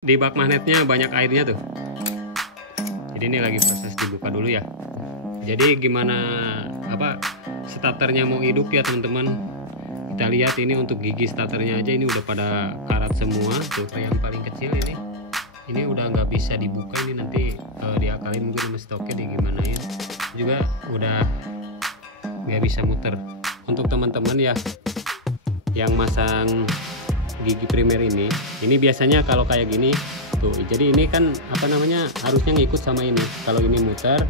Di bak magnetnya banyak airnya tuh. Jadi ini lagi proses dibuka dulu ya. Jadi gimana starternya mau hidup ya teman-teman. Kita lihat ini untuk gigi starternya aja ini udah pada karat semua tuh. Yang paling kecil ini udah nggak bisa dibuka, ini nanti diakalin mungkin sama stoknya digimanain. Juga udah nggak bisa muter. Untuk teman-teman ya yang masang gigi primer ini biasanya kalau kayak gini tuh, jadi ini kan harusnya ngikut sama ini. Kalau ini muter,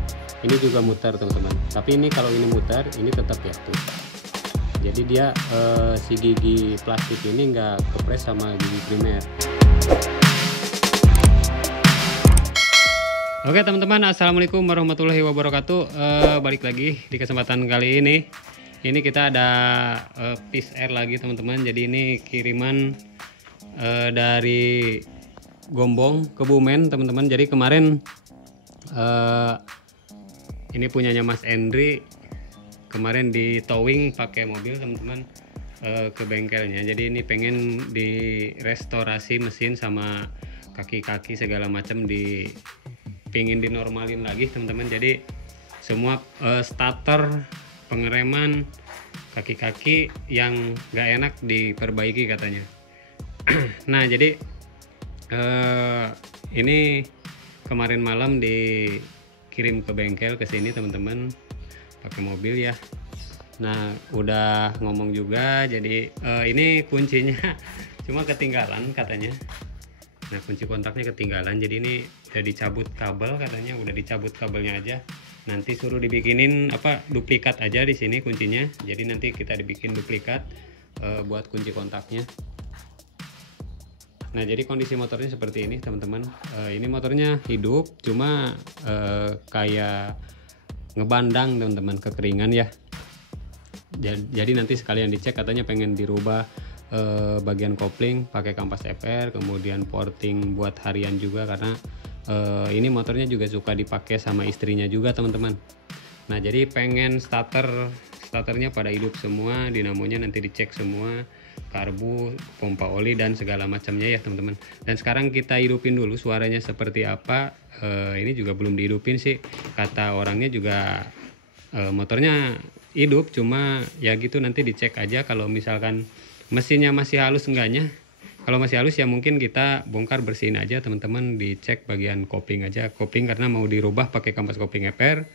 ini juga muter teman-teman, tapi ini kalau ini muter, ini tetap ya tuh. Jadi dia si gigi plastik ini nggak kepres sama gigi primer. Oke teman-teman, assalamualaikum warahmatullahi wabarakatuh. Balik lagi di kesempatan kali ini kita ada Peace Air lagi teman-teman. Jadi ini kiriman dari Gombong, Kebumen teman-teman. Jadi kemarin ini punyanya Mas Endri, kemarin di towing pakai mobil teman-teman ke bengkelnya. Jadi ini pengen direstorasi mesin sama kaki-kaki segala macam, pingin dinormalin lagi teman-teman. Jadi semua starter, pengereman, kaki-kaki yang nggak enak diperbaiki katanya. Nah jadi ini kemarin malam dikirim ke bengkel ke sini teman-teman pakai mobil ya. Nah udah ngomong juga, jadi ini kuncinya cuma ketinggalan katanya. Nah kunci kontaknya ketinggalan, jadi ini udah dicabut kabel katanya, udah dicabut kabelnya aja. Nanti suruh dibikinin duplikat aja di sini kuncinya. Jadi nanti kita dibikin duplikat buat kunci kontaknya. Nah jadi kondisi motornya seperti ini teman-teman. Ini motornya hidup, cuma kayak ngebandang teman-teman, kekeringan ya. Jadi nanti sekalian dicek, katanya pengen dirubah bagian kopling pakai kampas FR, kemudian porting buat harian juga, karena ini motornya juga suka dipakai sama istrinya juga teman-teman. Nah jadi pengen starternya pada hidup semua, dinamonya nanti dicek semua, karbu, pompa oli dan segala macamnya ya teman-teman. Dan sekarang kita hidupin dulu suaranya seperti apa. Ini juga belum dihidupin sih, kata orangnya juga motornya hidup, cuma ya gitu nanti dicek aja kalau misalkan mesinnya masih halus enggaknya. Kalau masih halus ya mungkin kita bongkar, bersihin aja teman-teman, dicek bagian kopling aja. Kopling karena mau dirubah pakai kampas kopling FR,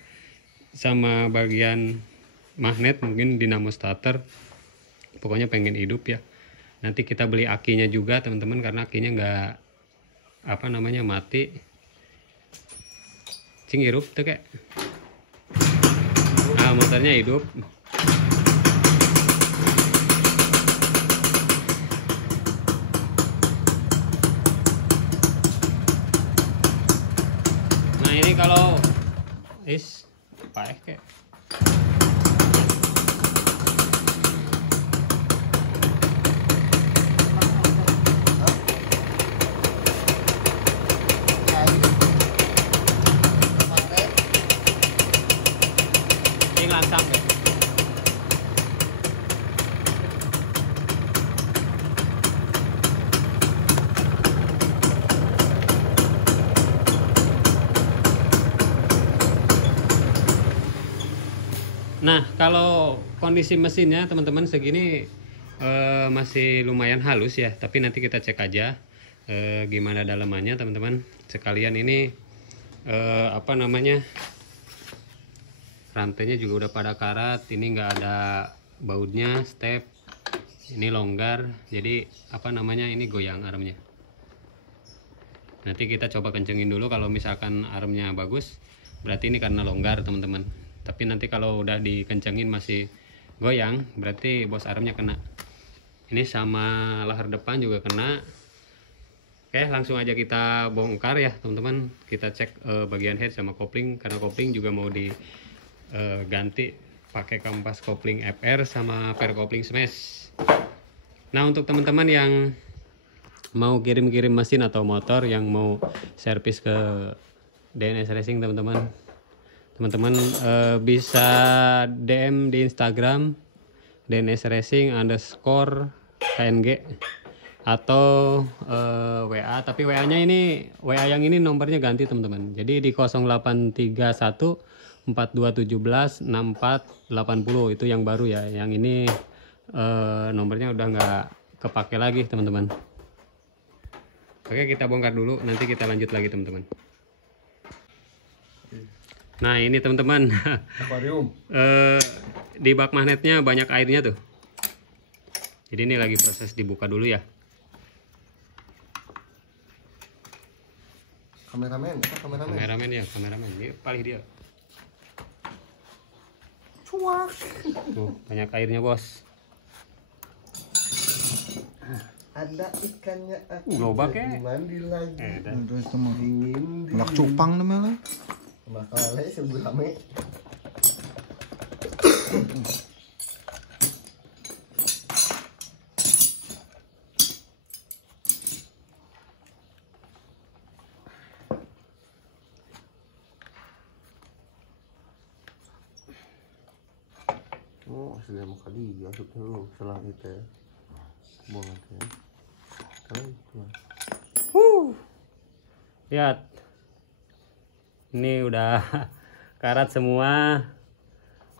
sama bagian magnet mungkin dinamo starter. Pokoknya pengen hidup ya. Nanti kita beli akinya juga teman-teman, karena akinya nggak mati. Cing hirup tuh kayak. Nah motornya hidup. Ini kalau kayak ini langsung deh. Nah kalau kondisi mesinnya teman-teman segini masih lumayan halus ya, tapi nanti kita cek aja gimana dalamannya teman-teman. Sekalian ini rantainya juga udah pada karat, ini nggak ada bautnya, step ini longgar, jadi ini goyang armnya. Nanti kita coba kencengin dulu, kalau misalkan armnya bagus berarti ini karena longgar teman-teman. Tapi nanti kalau udah dikencengin masih goyang, berarti bos armnya kena. Ini sama lahar depan juga kena. Oke langsung aja kita bongkar ya teman-teman. Kita cek bagian head sama kopling, karena kopling juga mau diganti pakai kampas kopling FR sama per kopling smash. Nah untuk teman-teman yang mau kirim-kirim mesin atau motor, yang mau servis ke DNS Racing teman-teman bisa DM di Instagram DNS Racing _KNG. atau WA, tapi WA-nya ini, WA yang ini nomornya ganti teman-teman. Jadi di 0831 4217 6480 itu yang baru ya. Yang ini nomornya udah nggak kepake lagi teman-teman. Oke, kita bongkar dulu, nanti kita lanjut lagi teman-teman. Nah ini teman-teman, Akuarium. di bak magnetnya banyak airnya tuh. Jadi ini lagi proses dibuka dulu ya. Kameramen, apa kameramen? Kameramen ya, kameramen. Ini paling dia. Cuak. Tuh, banyak airnya bos. Ada ikannya. Lobak ya. Mandi lagi. Terus teman Ingin melak cupang namanya. Makalnya sebelum rame. Oh, sudah mau kali ya, sudah salah itu ya. Buang ya. Kali itu. Lihat. Ini udah karat semua.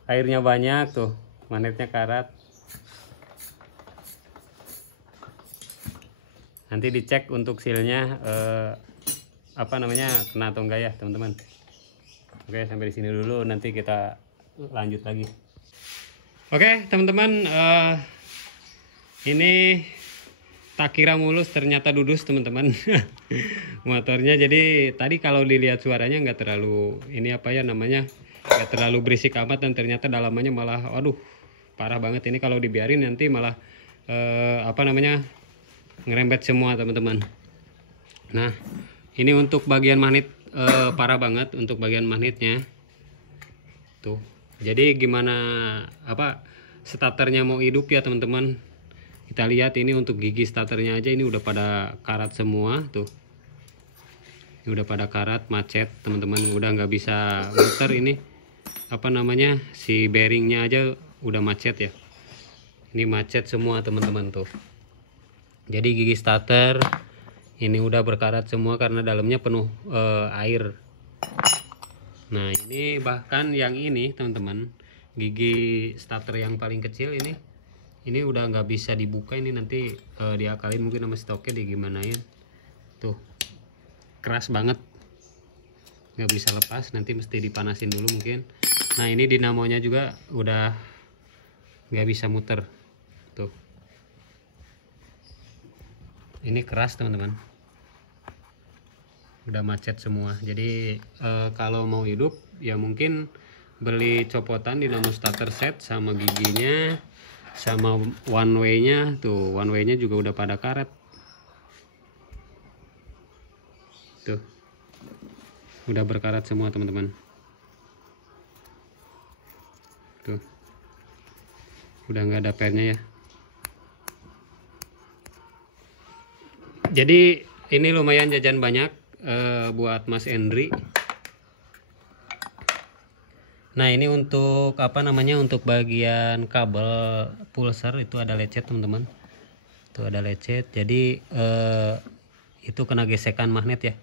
Airnya banyak tuh. Magnetnya karat. Nanti dicek untuk sealnya apa namanya, kena atau enggak ya teman-teman. Oke, sampai di sini dulu, nanti kita lanjut lagi. Oke teman-teman, ini tak kira mulus, ternyata dudus teman-teman. Motornya. Jadi tadi kalau dilihat suaranya nggak terlalu ini apa ya namanya, nggak terlalu berisik amat, dan ternyata dalamannya malah waduh parah banget. Ini kalau dibiarin nanti malah apa namanya, ngerembet semua teman-teman. Nah ini untuk bagian magnet, parah banget untuk bagian magnetnya tuh. Jadi gimana apa starternya mau hidup ya teman-teman. Kita lihat ini untuk gigi starternya aja ini udah pada karat semua tuh. Ini udah pada karat, macet teman-teman, udah nggak bisa muter. Ini apa namanya, si bearingnya aja udah macet ya. Ini macet semua teman-teman tuh. Jadi gigi starter ini udah berkarat semua karena dalamnya penuh air. Nah ini bahkan yang ini teman-teman, gigi starter yang paling kecil ini udah nggak bisa dibuka. Ini nanti diakalin mungkin sama stoknya, digimanain tuh, keras banget, nggak bisa lepas, nanti mesti dipanasin dulu mungkin. Nah ini dinamonya juga udah nggak bisa muter tuh, ini keras teman-teman, udah macet semua. Jadi kalau mau hidup ya mungkin beli copotan dinamo starter set sama giginya, sama one way nya tuh. One way nya juga udah pada karat tuh, udah berkarat semua teman-teman tuh, udah nggak ada pernya ya. Jadi ini lumayan jajan banyak buat Mas Endri. Nah ini untuk apa namanya, untuk bagian kabel pulser itu ada lecet teman-teman, tuh ada lecet. Jadi itu kena gesekan magnet ya,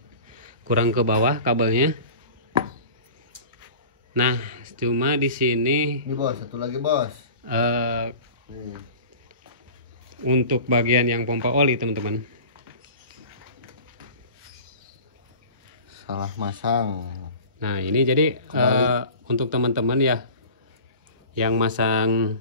kurang ke bawah kabelnya. Nah cuma di sini Ini bos, satu lagi bos. untuk bagian yang pompa oli teman-teman, Salah masang. nah ini jadi untuk teman-teman ya yang masang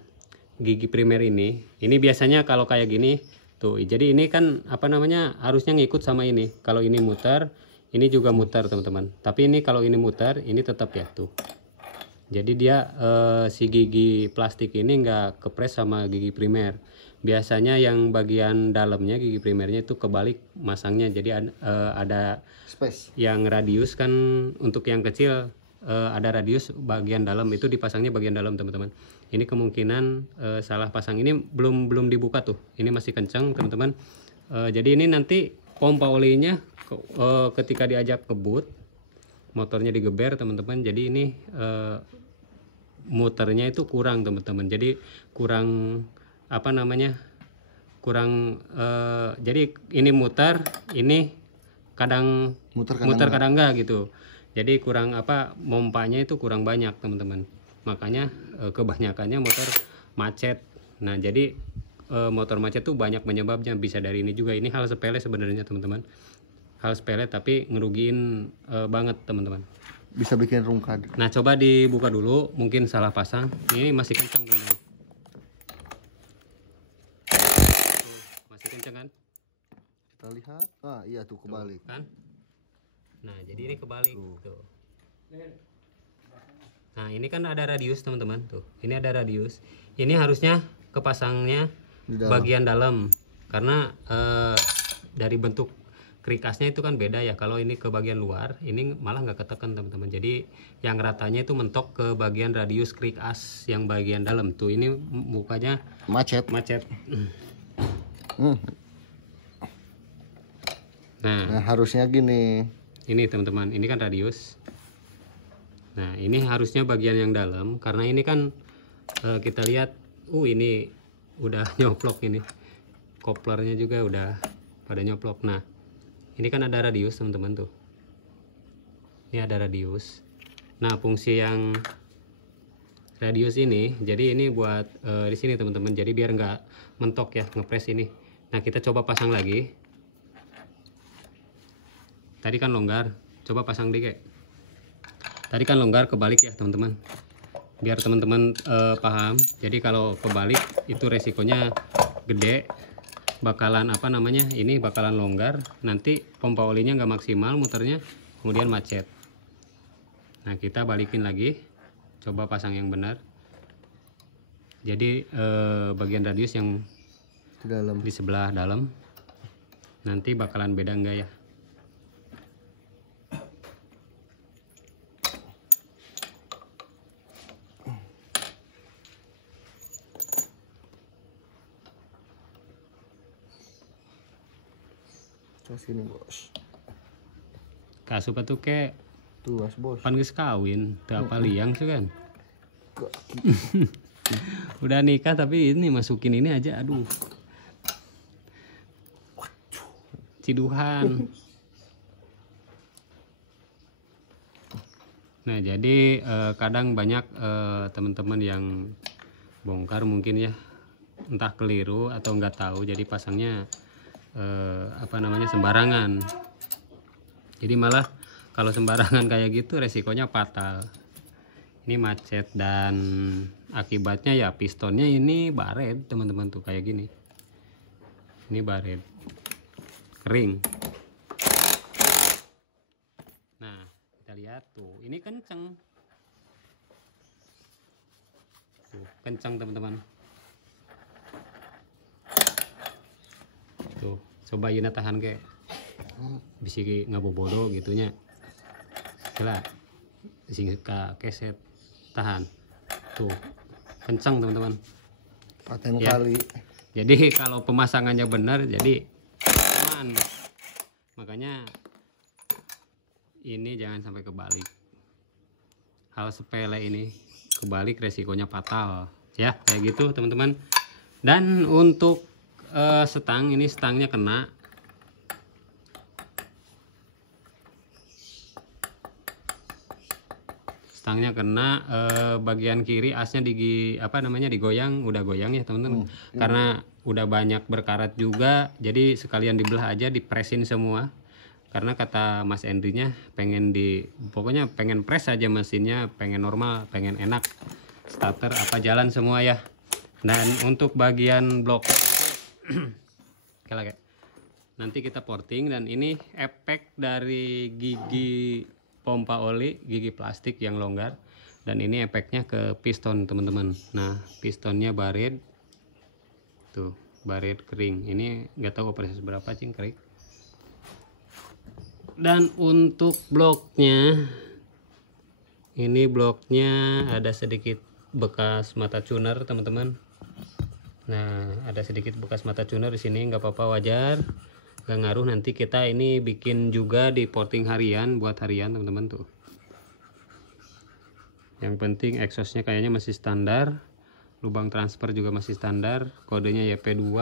gigi primer ini biasanya kalau kayak gini tuh. Jadi ini kan apa namanya, harusnya ngikut sama ini. Kalau ini muter, ini juga muter teman-teman. Tapi ini kalau ini muter, ini tetap ya tuh. Jadi dia si gigi plastik ini nggak kepres sama gigi primer. Biasanya yang bagian dalamnya gigi primernya itu kebalik masangnya. Jadi ada Space. yang radius kan, untuk yang kecil ada radius bagian dalam, itu dipasangnya bagian dalam teman-teman. Ini kemungkinan salah pasang. Ini belum dibuka tuh, ini masih kencang teman-teman. Jadi ini nanti pompa olinya ketika diajak ngebut, motornya digeber teman-teman. Jadi ini muternya itu kurang teman-teman. Jadi kurang apa namanya, kurang jadi ini muter, ini kadang muter kadang enggak gitu. Jadi kurang apa, mompanya itu kurang banyak teman-teman. Makanya kebanyakannya motor macet. Nah jadi motor macet tuh banyak penyebabnya, bisa dari ini juga. Ini hal sepele sebenarnya teman-teman, hal sepele tapi ngerugiin banget teman-teman. Bisa bikin rungkad. Nah coba dibuka dulu, mungkin salah pasang. Ini masih kencang teman-teman. Masih kencang kan? Kita lihat. Ah iya tuh kebalik. Tuh, kan? Nah jadi ini kebalik tuh. Nah ini kan ada radius teman-teman tuh. Ini ada radius. Ini harusnya kepasangnya bagian dalam, karena dari bentuk krikasnya itu kan beda ya. Kalau ini ke bagian luar, ini malah nggak ketekan teman-teman. Jadi yang ratanya itu mentok ke bagian radius krikas yang bagian dalam tuh. Ini mukanya Macet. Nah harusnya gini. Ini teman-teman, ini kan radius. Nah ini harusnya bagian yang dalam, karena ini kan kita lihat, ini udah nyoplok, ini koplernya juga udah pada nyoplok. Nah ini kan ada radius teman-teman tuh, ini ada radius. Nah fungsi yang radius ini, jadi ini buat di sini teman-teman, jadi biar nggak mentok ya, ngepres ini. Nah kita coba pasang lagi. Tadi kan longgar, coba pasang dikit. Tadi kan longgar, kebalik ya teman-teman, biar teman-teman paham. Jadi kalau kebalik itu resikonya gede, bakalan apa namanya, ini bakalan longgar, nanti pompa olinya nggak maksimal muternya, kemudian macet. Nah kita balikin lagi, coba pasang yang benar. Jadi bagian radius yang Dalam. di sebelah dalam nanti bakalan beda enggak ya. Sini bos. Kasupa tuh kayak Tuas bos. pan geus kawin, teu apa liang sih kan. Udah nikah tapi ini masukin ini aja, aduh. Ciduhan. Nah jadi kadang banyak teman-teman yang bongkar mungkin ya, entah keliru atau nggak tahu, jadi pasangnya apa namanya, sembarangan. Jadi malah kalau sembarangan kayak gitu resikonya fatal. Ini macet, dan akibatnya ya pistonnya ini baret teman-teman tuh kayak gini. Ini baret kering. Nah kita lihat tuh, ini kenceng tuh, kenceng teman-teman tuh. Coba Yuna tahan ke bisa ngabobodo gitunya, coba singkat keset tahan tuh, kencang teman-teman. Paten Ya. kali. Jadi kalau pemasangannya benar jadi aman. Makanya ini jangan sampai kebalik. Hal sepele ini kebalik resikonya fatal ya, kayak gitu teman-teman. Dan untuk stang, ini stangnya kena. Stangnya kena, bagian kiri asnya digoyang, udah goyang ya teman-teman. Karena udah banyak berkarat juga, jadi sekalian dibelah aja, dipresin semua. Karena kata Mas Endrinya pokoknya pengen press aja mesinnya, pengen normal, pengen enak, starter apa jalan semua ya. Dan untuk bagian blok nanti kita porting, dan ini efek dari gigi pompa oli, gigi plastik yang longgar, dan ini efeknya ke piston teman-teman. Nah pistonnya baret tuh, baret kering. Ini nggak tahu operasi berapa cing kering. Dan untuk bloknya, ini bloknya ada sedikit bekas mata tuner teman-teman. Nah ada sedikit bekas mata tuner di sini, nggak apa-apa, wajar, nggak ngaruh. Nanti kita ini bikin juga di porting harian, buat harian teman-teman tuh. Yang penting exhaustnya kayaknya masih standar, lubang transfer juga masih standar, kodenya YP2.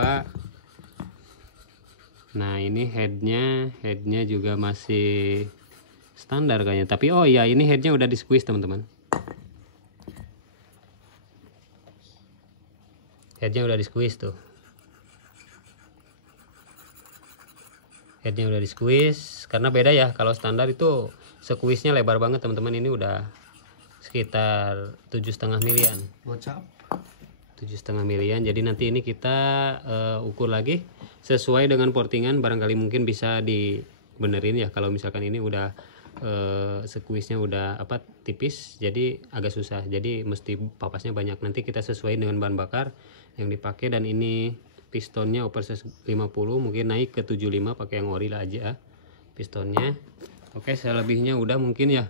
Nah ini headnya juga masih standar kayaknya, tapi oh iya ini headnya udah di squeeze teman-teman. Headnya udah di squeeze tuh. Headnya udah di squeeze, karena beda ya, kalau standar itu squeeze-nya lebar banget teman-teman. Ini udah sekitar 7,5 milian. Gocap. 7,5 milian. Jadi nanti ini kita ukur lagi sesuai dengan portingan, barangkali mungkin bisa dibenerin ya. Kalau misalkan ini udah squeeze-nya udah tipis, jadi agak susah. Jadi mesti papasnya banyak. Nanti kita sesuai dengan bahan bakar yang dipakai, dan ini pistonnya oversize 50, mungkin naik ke 75 pakai yang ori lah aja pistonnya. Oke, selebihnya udah mungkin ya.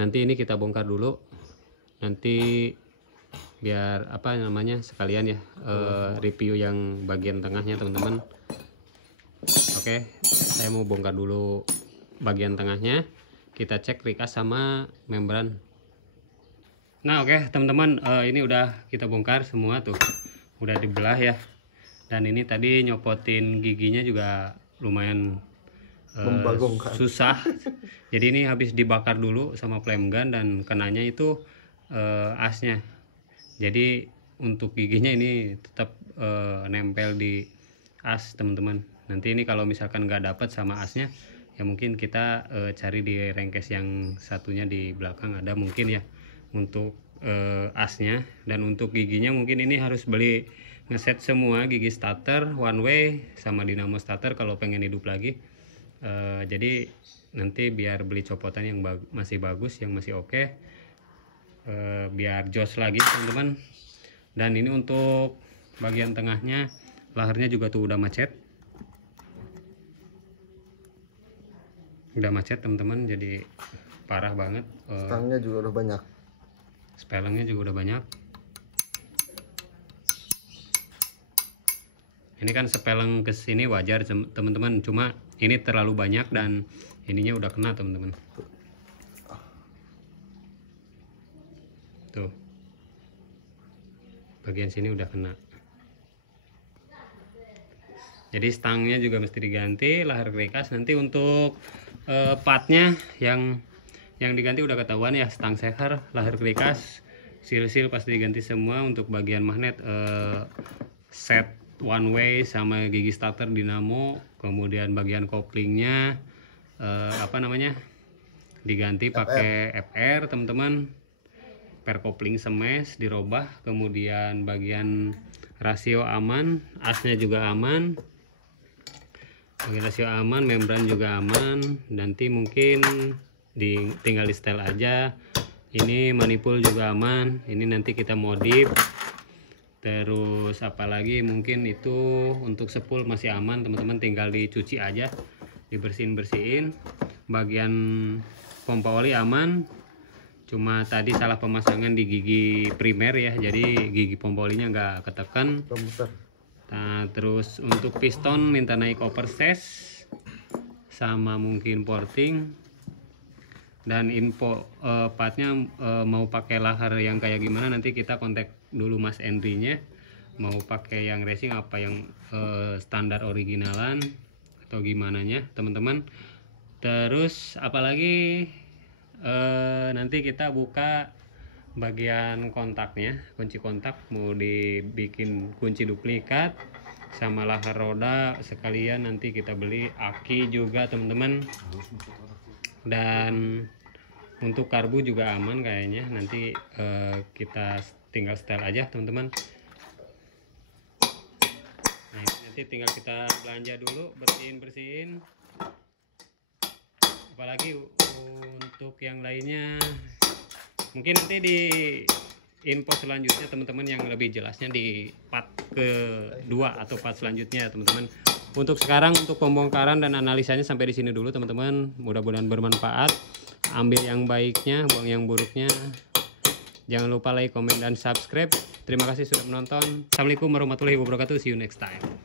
Nanti ini kita bongkar dulu. Nanti biar sekalian ya review yang bagian tengahnya teman-teman. Oke, saya mau bongkar dulu bagian tengahnya. Kita cek rikas sama membran. Nah oke teman-teman, ini udah kita bongkar semua tuh, udah dibelah ya. Dan ini tadi nyopotin giginya juga lumayan susah. Jadi ini habis dibakar dulu sama flame gun, dan kenanya itu asnya. Jadi untuk giginya ini tetap nempel di as teman-teman. Nanti ini kalau misalkan nggak dapat sama asnya, ya mungkin kita cari di rengkes yang satunya di belakang ada mungkin ya untuk asnya. Dan untuk giginya mungkin ini harus beli ngeset semua gigi starter one way sama dinamo starter kalau pengen hidup lagi. Jadi nanti biar beli copotan yang masih bagus, yang masih oke, biar jos lagi teman-teman. Dan ini untuk bagian tengahnya, laharnya juga tuh udah macet, teman-teman, jadi parah banget. Stangnya juga udah banyak, spelengnya juga udah banyak. Ini kan sepeleng ke sini wajar teman-teman, cuma ini terlalu banyak dan ininya udah kena teman-teman. Tuh, bagian sini udah kena. Jadi stangnya juga mesti diganti, lahar krikas. Nanti untuk partnya yang diganti udah ketahuan ya, stang seher, lahar krikas, seal pasti diganti semua. Untuk bagian magnet, set one way sama gigi starter dinamo, kemudian bagian koplingnya diganti pakai FR teman-teman, per kopling smash dirobah, kemudian bagian rasio aman, asnya juga aman, bagian rasio aman, membran juga aman. Nanti mungkin tinggal di setel aja. Ini manipul juga aman, ini nanti kita modif. Terus apalagi mungkin itu untuk sepul masih aman teman-teman, tinggal dicuci aja, dibersihin. Bagian pompa oli aman, cuma tadi salah pemasangan di gigi primer ya, jadi gigi pompa olinya nggak ketekan. Nah terus untuk piston minta naik oversize sama mungkin porting. Dan info partnya mau pakai lahar yang kayak gimana, nanti kita kontak dulu Mas Endri-nya, mau pakai yang racing apa yang standar originalan atau gimana nya teman-teman. Terus apalagi nanti kita buka bagian kontaknya, kunci kontak mau dibikin kunci duplikat sama lahar roda sekalian. Nanti kita beli aki juga teman-teman. Dan untuk karbu juga aman kayaknya, nanti kita tinggal setel aja teman-teman. Nah nanti tinggal kita belanja dulu, bersihin. Apalagi untuk yang lainnya mungkin nanti di info selanjutnya teman-teman, yang lebih jelasnya di part kedua atau part selanjutnya teman-teman. Untuk sekarang untuk pembongkaran dan analisanya sampai di sini dulu teman-teman. Mudah-mudahan bermanfaat. Ambil yang baiknya, buang yang buruknya. Jangan lupa like, komen, dan subscribe. Terima kasih sudah menonton. Assalamualaikum warahmatullahi wabarakatuh. See you next time.